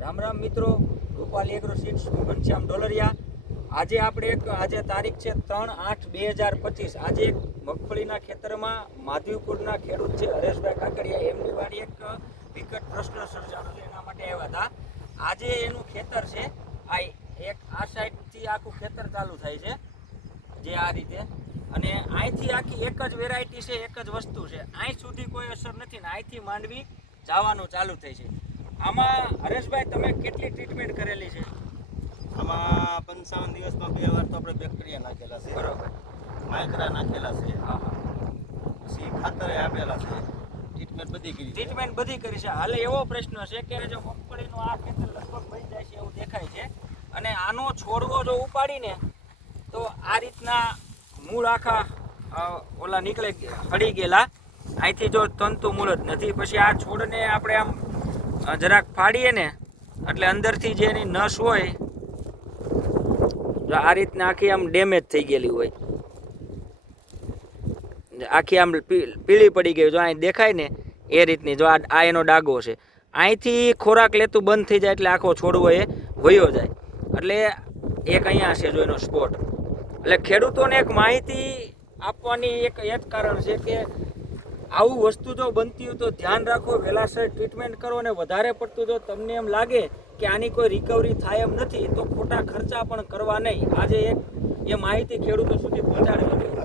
રામ રામ મિત્રો, Rupani agro seeds Ghanshyam Dolariya. આજે તારીખ છે 3/8/2025। આજે એક મગફળીના ખેતરમાં માધવીપુરના ખેડૂત છે હરેશભાઈ કાકડિયા, એમની વાડી એક વિકટ પ્રશ્ન સર્જાણો છે, એના માટે આવ્યા હતા। આજે એનું ખેતર છે, આ સાઈડથી આખું ખેતર ચાલુ થાય છે, જે આ રીતે, અને અહીંથી આખી એક જ વેરાયટી છે, એક જ વસ્તુ છે, અહીં સુધી કોઈ અસર નથી ને અહીંથી માંડવી જવાનું ચાલુ થઈ છે। આમાં હરેશભાઈ તમે કેટલી ટ્રીટમેન્ટ કરેલી છે? આમાં 55 દિવસમાં 2 વાર તો આપણે બેક્ટેરિયા નાખેલા છે, બરોબર, માઇક્રા નાખેલા છે, હા હા, પછી ખાતરે આપેલા છે, ટ્રીટમેન્ટ બધી કરી છે। હાલે એવો પ્રશ્ન છે કે જો મગફળીનું આ ખેતર લગભગ બની જાય છે એવું દેખાય છે, અને આનો છોડવો જો ઉપાડીને તો આ રીતના મૂળ આખા ઓલા નીકળે હળી ગયેલા, અહીંથી જો તંતુ મૂળ જ નથી। પછી આ છોડને આપણે આમ જરાક ફાડીએ ને એટલે અંદરથી જે એની નસ હોય જો આ રીતના આખી આમ ડેમેજ થઈ ગયેલી હોય, આખી આમ પીળી પડી ગઈ, જો અહીં દેખાય ને એ રીતની, જો આ એનો ડાઘો છે, અહીંથી ખોરાક લેતું બંધ થઈ જાય એટલે આખો છોડવો એ વયો જાય, એટલે એક અહીંયા છે જો એનો સ્પોટ। એટલે ખેડૂતોને એક માહિતી આપવાની એક એ જ કારણ છે કે આવું વસ્તુ જો બનતી હોય તો ધ્યાન રાખો, વહેલાસર ટ્રીટમેન્ટ કરો, અને વધારે પડતું જો તમને એમ લાગે કે આની કોઈ રિકવરી થાય એમ નથી તો ખોટા ખર્ચા પણ કરવા નહીં। આજે એક એ માહિતી ખેડૂતો સુધી પહોંચાડવી જોઈએ।